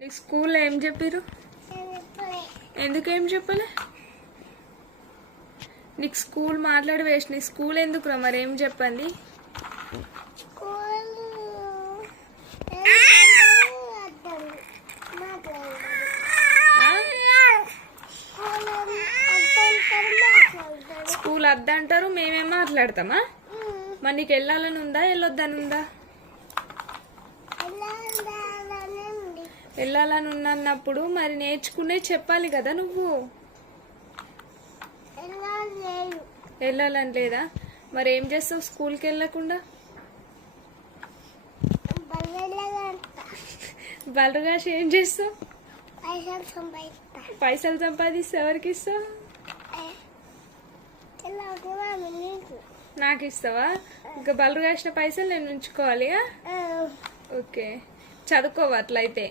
నీకు స్కూల్లో ఏం చెప్పారు? ఎందుకు ఏం చెప్పలే? నీకు స్కూల్ మాట్లాడి వేస్ట్. నీ స్కూల్ ఎందుకురా మరి? ఏం చెప్పండి? స్కూల్ వద్దంటారు, మేమేం మాట్లాడతామా? మరి నీకు వెళ్ళాలని ఉందా, వెళ్ళొద్దని ఉందా? వెళ్ళాలని ఉన్నప్పుడు మరి నేర్చుకునే చెప్పాలి కదా నువ్వు. వెళ్ళాలని లేదా? మరి ఏం చేస్తావు స్కూల్కి వెళ్ళకుండా? బలగాసి ఏం చేస్తావు? పైసలు సంపాదిస్తే ఎవరికి ఇస్తావు? నాకు ఇస్తావా? ఇంకా బలరు కాసిన పైసలు నేను ఉంచుకోవాలి. ఓకే, చదువుకోవట్లయితే.